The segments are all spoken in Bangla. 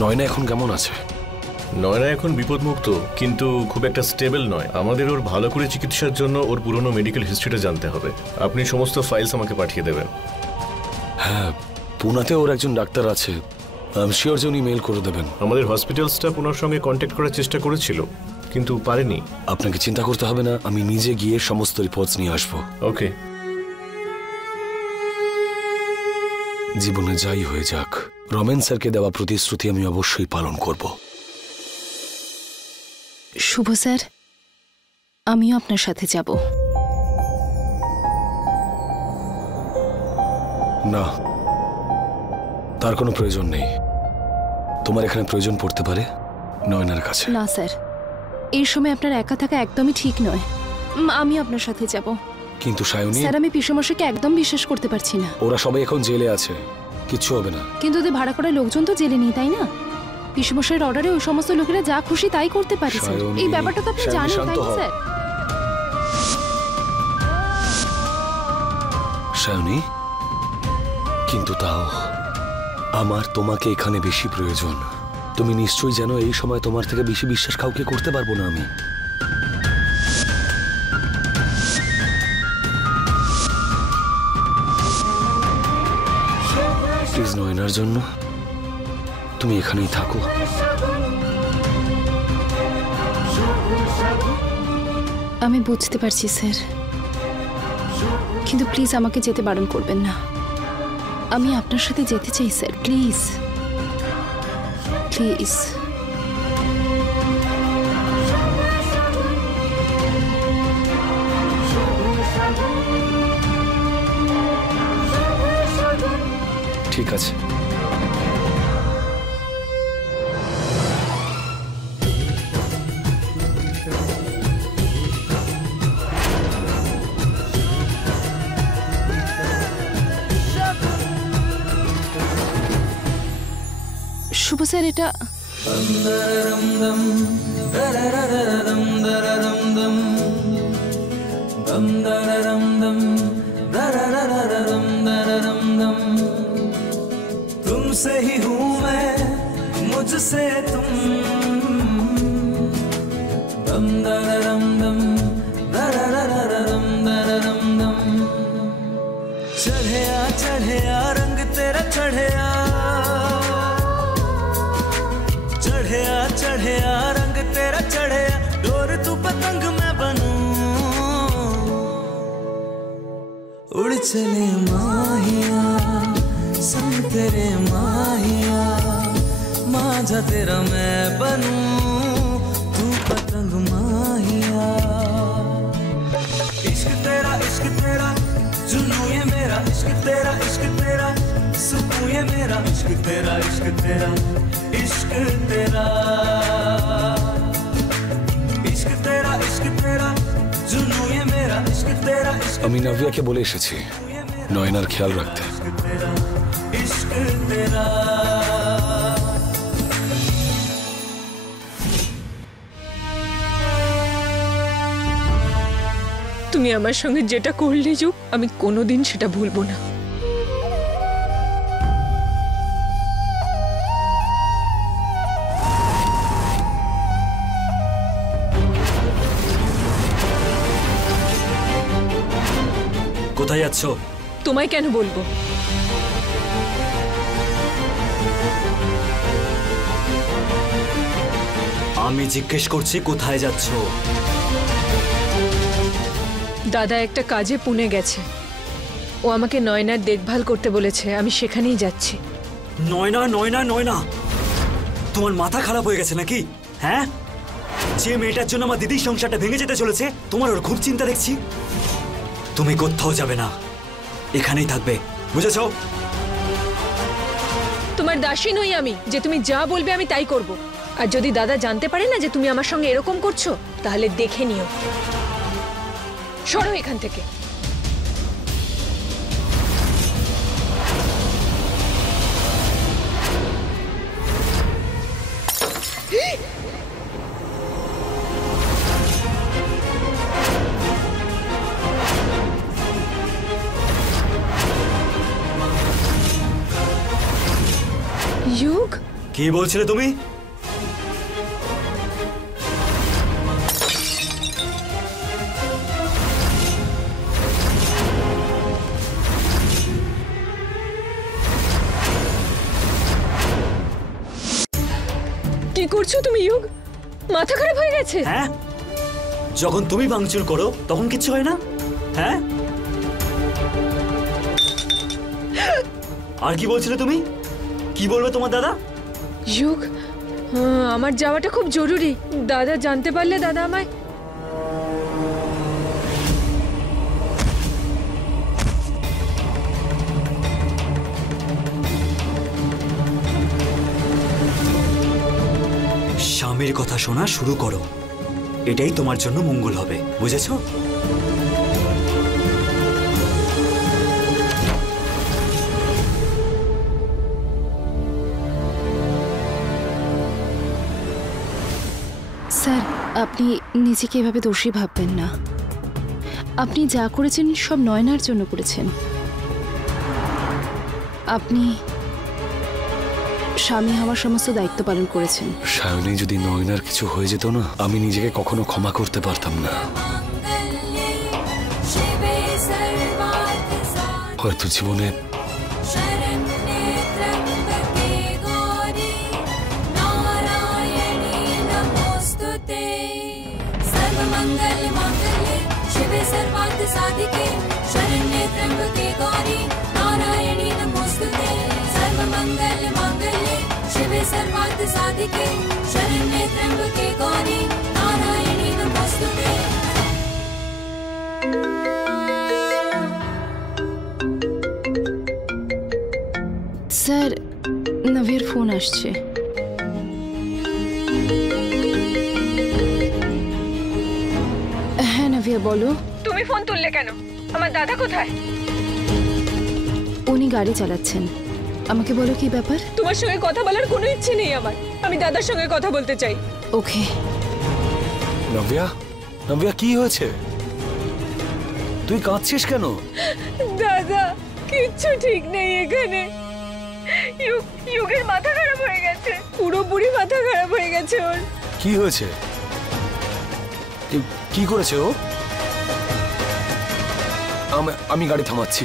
নয়না এখন কেমন আছে? নয়না এখন বিপদমুক্ত, কিন্তু খুব একটা স্টেবল নয়। আমাদের ওর ভালো করে চিকিৎসার জন্য ওর পুরনো মেডিকেল হিস্ট্রিটা জানতে হবে। আপনি সমস্ত ফাইলস আমাকে পাঠিয়ে দেবেন। হ্যাঁ, পুনাতে ওর একজন ডাক্তার আছে, আমি শিওর যে উনি মেল করে দেবেন। আমাদের হসপিটাল স্টাফ ওনার সঙ্গে কন্ট্যাক্ট করার চেষ্টা করেছিল, কিন্তু পারেনি। আপনাকে চিন্তা করতে হবে না, আমি নিজে গিয়ে সমস্ত রিপোর্টস নিয়ে আসবো। ওকে। জীবনে যাই হয়ে যাক, রমেন স্যারকে দেওয়া প্রতিশ্রুতি আমি অবশ্যই পালন করব। শুভ স্যার, আমিও আপনার সাথে যাব। না, তার কোনো প্রয়োজন নেই। তোমার এখানে প্রয়োজন পড়তে পারে নয়নার কাছে। না স্যার, এই সময় আপনার একা থাকা একদমই ঠিক নয়। আমি আপনার সাথে যাব। কিন্তু সায়নী স্যার, আমি পিসমশাইকে একদম বিশ্বাস করতে পারছি না। ওরা সবাই এখন জেলে আছে, কিচ্ছু হবে না। কিন্তু ওদের ভাড়া করা লোকজন তো জেলে নেই, তাই না? পিসমশাইয়ের অর্ডারে ওই সমস্ত লোকেরা যা খুশি তাই করতে পারে স্যার। এই ব্যাপারটা তো আপনি জানেন, তাই না স্যার? সায়নী, কিন্তু তাও আমার তোমাকে এখানে বেশি প্রয়োজন। তুমি নিশ্চয়ই জানো এই সময় তোমার থেকে বেশি বিশ্বাস কাউকে করতে পারবো না আমি। প্লিজ নয়নার জন্য তুমি এখানেই থাকো। আমি বুঝতে পারছি স্যার, কিন্তু প্লিজ আমাকে যেতে বারণ করবেন না। আমি আপনার সাথে যেতে চাই স্যার, প্লিজ প্লিজ। ঠিক আছে। শুভ স্যার, এটা तुमसे ही हूँ मैं, मुझसे तुम। दम दरम दम दरम दरम दम। चढ़े आ रंग तेरा चढ़े आ रंग तेरा चढ़े आ। डोर तू पतंग मैं बनूं, उड़ चले माहिया संग तेरे माहिया। माझा तेरा मैं बनूं, तू पतंग माहिया। इश्क तेरा जुनू ये मेरा, इश्क तेरा सुकून ये मेरा। इश्क तेरा इश्क तेरा इश्क तेरा जुनू ये मेरा। इश्क तेरा আমি নাভিয়াকে বলে এসেছি নয়নার খেয়াল রাখতে। इश्क तेरा। তুমি আমার সঙ্গে যেটা করলে যুগ, আমি কোনোদিন সেটা ভুলবো না। কোথায় যাচ্ছ? তোমায় কেন বলবো? আমি জিজ্ঞেস করছি কোথায় যাচ্ছ? দাদা একটা কাজে পুনে গেছে, ও আমাকে নয়নার দেখভাল করতে বলেছে, আমি সেখানেই যাচ্ছি। নয়না নয়না নয়না, তোমার মাথা খারাপ হয়ে গেছে নাকি? হ্যাঁ, যে মেয়েটার জন্য আমার দিদির সংসারটা ভেঙে যেতে চলেছে, তোমার ওর খুব চিন্তা দেখছি। তুমি কোথাও যাবে না, এখানেই থাকবে, বুঝেছো? তোমার দাসী নই আমি যে তুমি যা বলবে আমি তাই করব। আর যদি দাদা জানতে পারে না যে তুমি আমার সঙ্গে এরকম করছো, তাহলে দেখে নিও। সরো এখান থেকে। যুগ, কি বলছিলে তুমি? কি করছো তুমি ইয়োগ? মাথা খারাপ হয়ে গেছে? হ্যাঁ, যখন তুমি ভাঙচুর করো তখন কিচ্ছু হয় না? হ্যাঁ, আর কি বলছিলে তুমি? কি বলবে তোমার দাদা? ইয়োগ, আমার যাওয়াটা খুব জরুরি। দাদা জানতে পারলে দাদা আমায়... স্বামীর কথা শোনা শুরু করো, এটাই তোমার জন্য মঙ্গল হবে, বুঝেছো? স্যার, আপনি নিজেকে এভাবে দোষী ভাববেন না। আপনি যা করেছেন সব নয়নার জন্য করেছেন। আপনি স্বামী হওয়ার সমস্ত দায়িত্ব পালন করেছেন। সায়নী, যদি নয়নার কিছু হয়ে যেত না, আমি নিজেকে কখনো ক্ষমা করতে পারতাম না। হয়তো জীবনে सर्वार्थ साधिके शरण्ये त्र्यंबके गौरी नारायणी नमोस्तुते। স্যার, নভীর ফোন আসছে। হ্যাঁ নভিয়া, বলো। তুমি ফোন তুললে কেন? আমার দাদা কোথায়? উনি গাড়ি চালাচ্ছেন। আমাকে বলো কি ব্যাপার? তোমার সঙ্গে কথা বলার কোনো ইচ্ছে নেই আমার। আমি দাদার সঙ্গে কথা বলতে চাই। ওকে। নভিয়া, নভিয়া কি হয়েছে? তুই কাঁদছিস কেন? দাদা, কিচ্ছু ঠিক নেই এখানে। ইয়োগের মাথা খারাপ হয়ে গেছে, পুরোপুরি মাথা খারাপ হয়ে গেছে ওর। কি হয়েছে? কি করেছে ও? আমি গাড়ি থামাচ্ছি।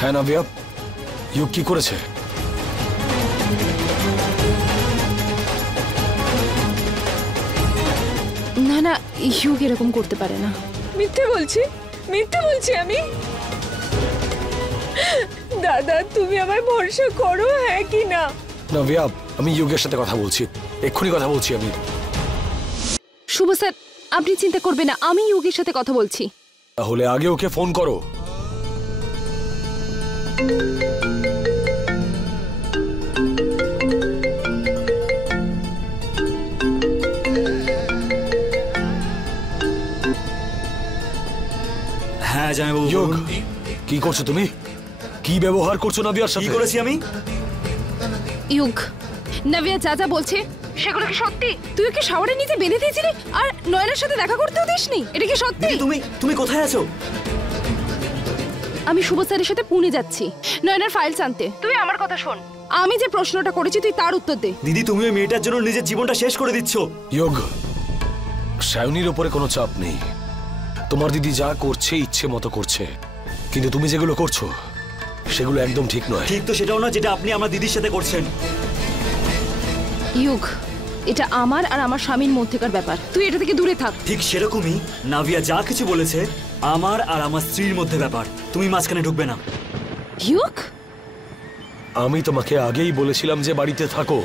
হ্যাঁ নাভিয়া, ইয়োগ কি করেছে? না না, ইয়োগ এরকম করতে পারে না। মিথ্যে বলছি আমি। দাদা, তুমি আমায় ভরসা করো, হ্যাঁ কি না? নাভিয়া, আমি ইয়োগের সাথে কথা বলছি, এক্ষুনি কথা বলছি আমি। শুভ স্যার, আপনি চিন্তা করবেন না, আমি ইয়োগের সাথে কথা বলছি। তাহলে আগে ওকে ফোন করো। হ্যাঁ জামাইবাবু, ইয়োগ, কি করছো তুমি? কি ব্যবহার করছো নাভিয়ার কি সাথে? করেছি আমি? ইয়োগ, নভিয়া যা যা বলছে সেগুলো কি সত্যি? তুই ওকে শাওয়ারে নিতে বেঁধে দিয়েছিলি আর নয়নার সাথে দেখা করতেও দিসনি? এটা কি সত্যি? তুমি কোথায় আছো? আমি শুভ স্যারের সাথে পুনে যাচ্ছি নয়নার ফাইলস আনতে। তুই আমার কথা শোন, আমি যে প্রশ্নটা করেছি তুই তার উত্তর দে। দিদি, তুমি ওই মেয়েটার জন্য নিজের জীবনটা শেষ করে দিচ্ছ। ইয়োগ, সায়নীর উপরে কোনো চাপ নেই। তোমার দিদি যা করছে ইচ্ছে মতো করছে, কিন্তু তুমি যেগুলো করছো সেগুলো একদম ঠিক নয়। ঠিক তো সেটাও না যেটা আপনি আমার দিদির সাথে করছেন। ইয়োগ, এটা আমার আর আমার স্বামীর মধ্যেকার ব্যাপার, তুই এটা থেকে দূরে থাক। ঠিক সেরকমই নাভিয়া যা কিছু বলেছে আমার আর আমার স্ত্রীর মধ্যে ব্যাপার, তুমি মাঝখানে ঢুকবে না। ইয়োগ, আমি তোমাকে আগেই বলেছিলাম যে বাড়িতে থাকো।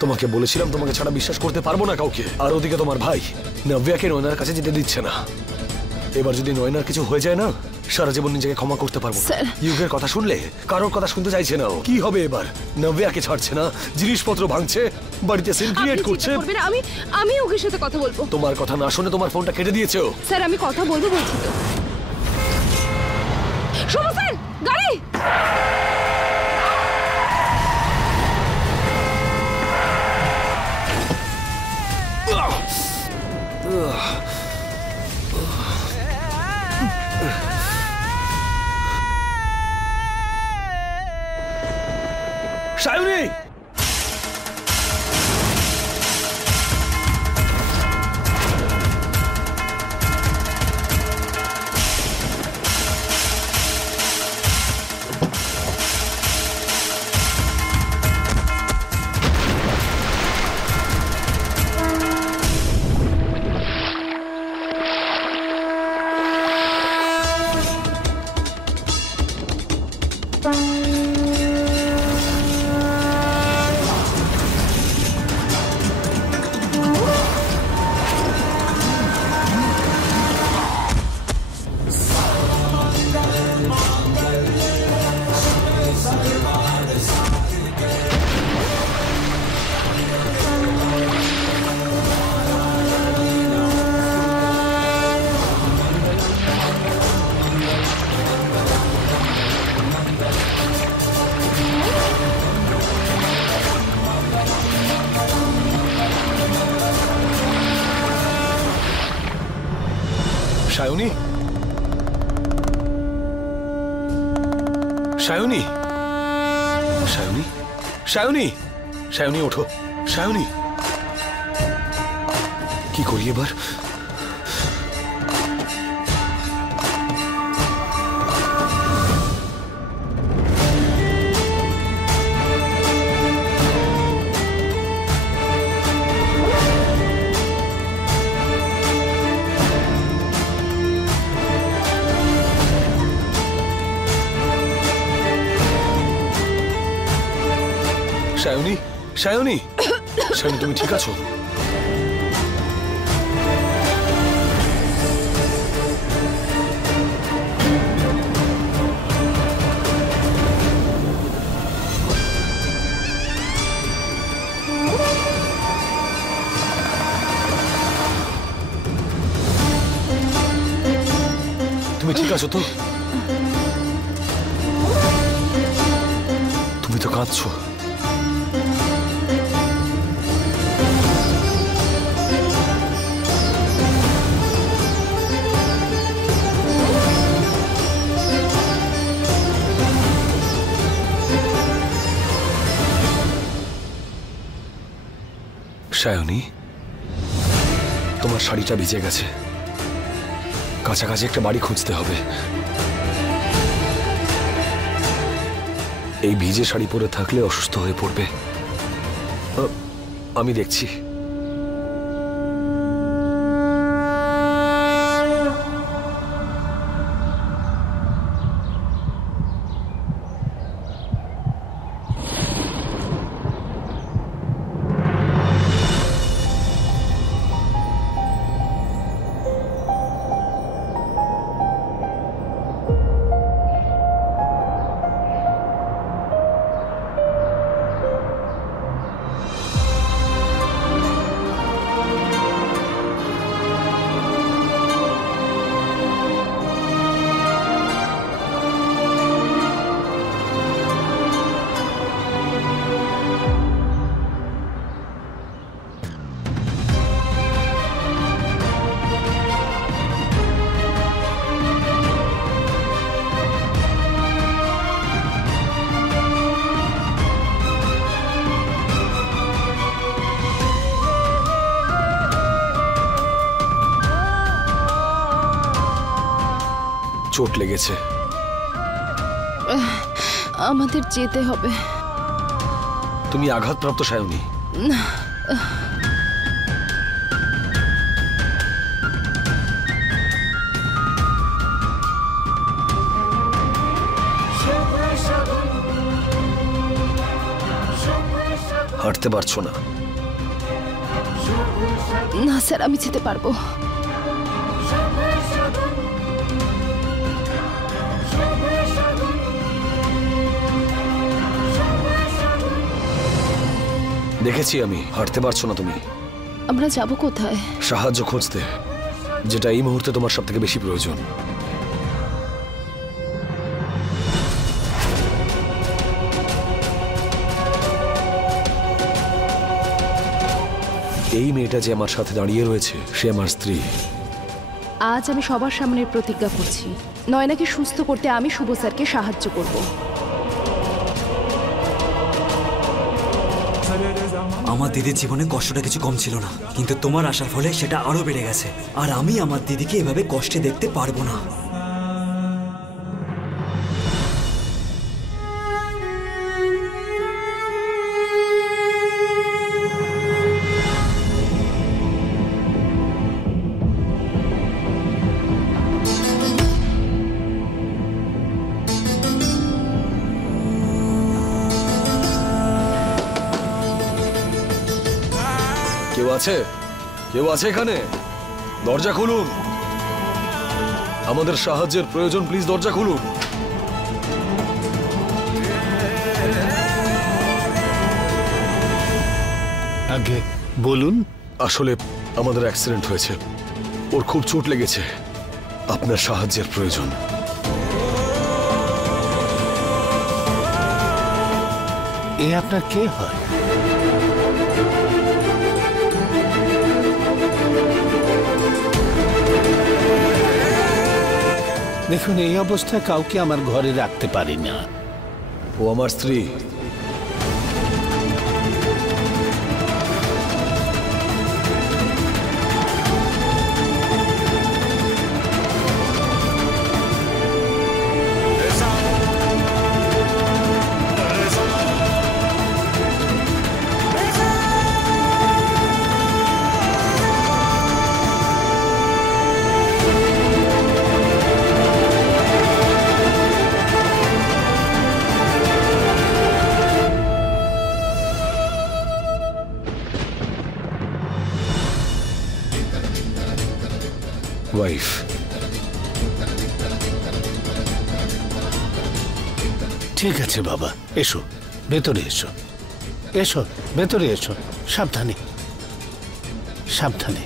তোমাকে বলেছিলাম তোমাকে ছাড়া বিশ্বাস করতে পারবো না কাউকে। আর ওদিকে তোমার ভাই নভ্যাকে নয়নার কাছে যেতে দিচ্ছে না। এবার যদি নয়নার কিছু হয়ে যায় না, সারা জীবন নিজেকে ক্ষমা করতে পারবো না। ইয়োগের কথা শুনলে কারোর কথা শুনতে চাইছে না। কি হবে এবার? নভ্যাকে ছাড়ছে না, জিনিসপত্র ভাঙছে, বাড়িতে সিন ক্রিয়েট করছে। আমি ওকে সাথে কথা বলবো। তোমার কথা না শুনে তোমার ফোনটা কেটে দিয়েছে ও। স্যার, আমি কথা বলবো বলছি তো। শুভ স্যার, গাড়ি। সায়নী, সায়নী, সায়নী, সায়নী, সায়নী ওঠো। সায়নী, কি করি এবার? সায়নী, সায়নী, সায়নী তুমি ঠিক আছো? তুমি ঠিক আছো তো? তুমি তো কাঁদছো। সায়নী, তোমার শাড়িটা ভিজে গেছে, কাছাকাছি একটা বাড়ি খুঁজতে হবে। এই ভিজে শাড়ি পরে থাকলে অসুস্থ হয়ে পড়বে। আমি দেখছি। চোট লেগেছে, আমাদের যেতে হবে। তুমি আঘাতপ্রাপ্ত সায়নী। হাঁটতে পারছো না? না স্যার, আমি যেতে পারবো। দেখেছি আমি, হাঁটতে পারছো না তুমি। আমরা যাব কোথায়? সাহায্য খুঁজতে, যেটা এই মুহূর্তে তোমার সব থেকে বেশি প্রয়োজন। এই মেয়েটা যে আমার সাথে দাঁড়িয়ে রয়েছে, সে আমার স্ত্রী। আজ আমি সবার সামনে প্রতিজ্ঞা করছি, নয়নাকে সুস্থ করতে আমি শুভ স্যারকে সাহায্য করব। আমার দিদির জীবনে কষ্টটা কিছু কম ছিল না, কিন্তু তোমার আসার ফলে সেটা আরো বেড়ে গেছে। আর আমি আমার দিদিকে এভাবে কষ্টে দেখতে পারবো না। কেউ আছে? কেউ আছে এখানে? দরজা খুলুন, আমাদের সাহায্যের প্রয়োজন, প্লিজ দরজা খুলুন। আগে বলুন। আসলে আমাদের অ্যাক্সিডেন্ট হয়েছে, ওর খুব চোট লেগেছে, আপনার সাহায্যের প্রয়োজন। এ আপনার কে হয়? দেখুন, এই অবস্থায় কাউকে আমার ঘরে রাখতে পারি না। ও আমার স্ত্রী। ওয়াইফ। ঠিক আছে বাবা, এসো ভেতরে, এসো এসো ভেতরে এসো। সাবধানে সাবধানে।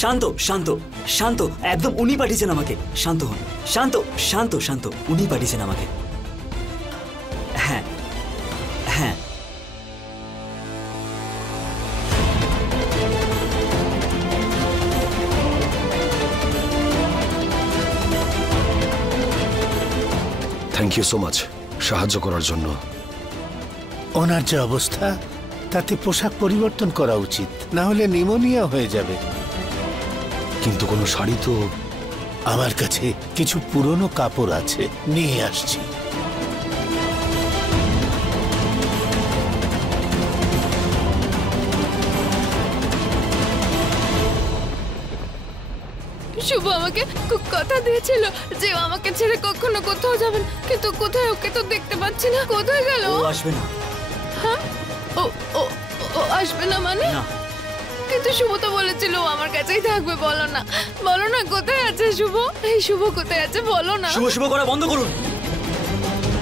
শান্ত শান্ত শান্ত, একদম উনি পাঠিয়েছেন আমাকে। শান্ত হন, শান্ত শান্ত শান্ত, উনি পাঠিয়েছেন আমাকে। হ্যাঁ হ্যাঁ। থ্যাংক ইউ সো মাচ সাহায্য করার জন্য। ওনার যে অবস্থা, তাতে পোশাক পরিবর্তন করা উচিত, না হলে নিউমোনিয়া হয়ে যাবে। কিন্তু কোনো শাড়ি তো। আমার কাছে কিছু পুরনো কাপড় আছে, নিয়ে আসছি। শুভ আমাকে কথা দিয়েছিল যে ও আমাকে ছেড়ে কখনো কোথাও যাবেন, কিন্তু কোথায় ওকে তো দেখতে পাচ্ছি না। কোথায় গেল? ও আসবে না। হ্যাঁ, ও ও ও আসবে না মানে? না। কিন্তু শুভ তো বলেছিল ও আমার কাছেই থাকবে। বলো না, বলো না কোথায় আছে শুভ? এই শুভ কোথায় আছে বলো না। শুভ শুভ করা বন্ধ করুন।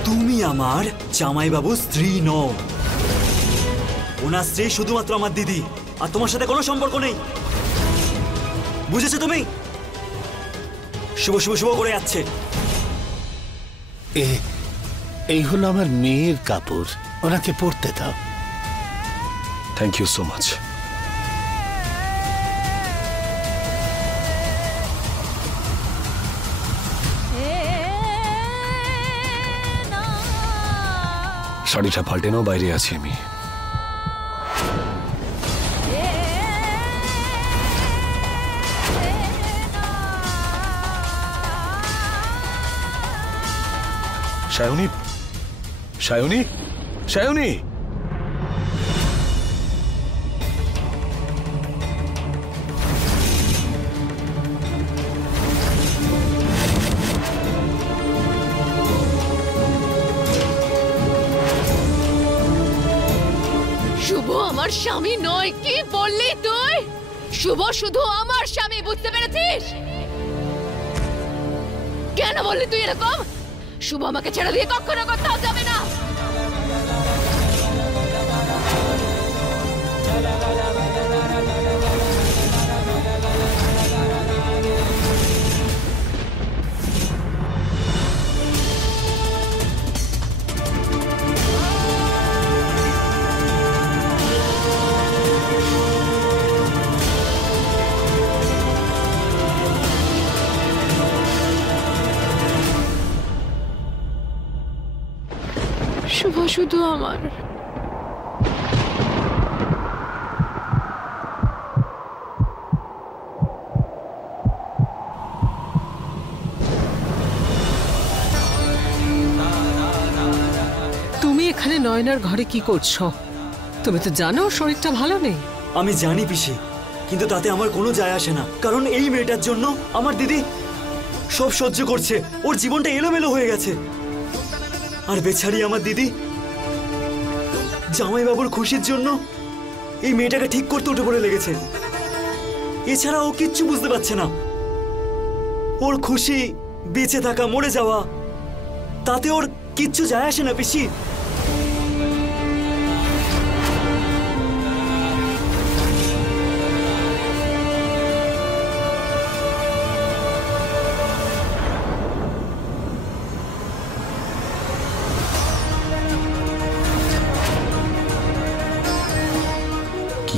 তুমি আমার জামাইবাবুর স্ত্রী নও। ওনার স্ত্রী শুধুমাত্র আমার দিদি, আর তোমার সাথে কোনো সম্পর্ক নেই। বুঝেছো তুমি? শুভ শুভ শুভ করে যাচ্ছে। এই হলো আমার মেয়ের কাপড়, ওনাকে পরতে দাও। Thank you so much. শাড়িটা পাল্টে নাও, বাইরে আছি আমি। সায়নী, সায়নী, সায়নী। শুভ আমার স্বামী নয়। কি বললি তুই? শুভ শুধু আমার স্বামী, বুঝতে পেরেছিস? কেন বললি তুই এরকম? শুভ আমাকে ছেড়ে দিয়ে কখনো কোথাও যাবে না। শুভ শুধু আমার। তুমি এখানে নয়নার ঘরে কি করছো? তুমি তো জানো ওর শরীরটা ভালো নেই। আমি জানি পিসি, কিন্তু তাতে আমার কোনো যায় আসে না। কারণ এই মেয়েটার জন্য আমার দিদি সব সহ্য করছে। ওর জীবনটা এলোমেলো হয়ে গেছে। আর বেচারি আমার দিদি জামাইবাবুর খুশির জন্য এই মেয়েটাকে ঠিক করতে উঠে পড়ে লেগেছে। এছাড়া ও কিচ্ছু বুঝতে পারছে না। ওর খুশি, বেঁচে থাকা, মরে যাওয়া, তাতে ওর কিচ্ছু যায় আসে না পিসি।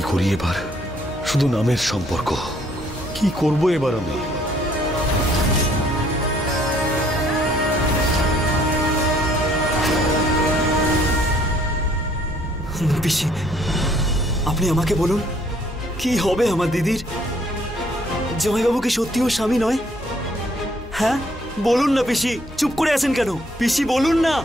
কি করি এবার? শুধু নামের সম্পর্ক। কি করব এবার আমি? পিসি, আপনি আমাকে বলুন কি হবে আমার দিদির? জামাইবাবু কি সত্যি ওর স্বামী নয়? হ্যাঁ বলুন না পিসি, চুপ করে আছেন কেন? পিসি বলুন না।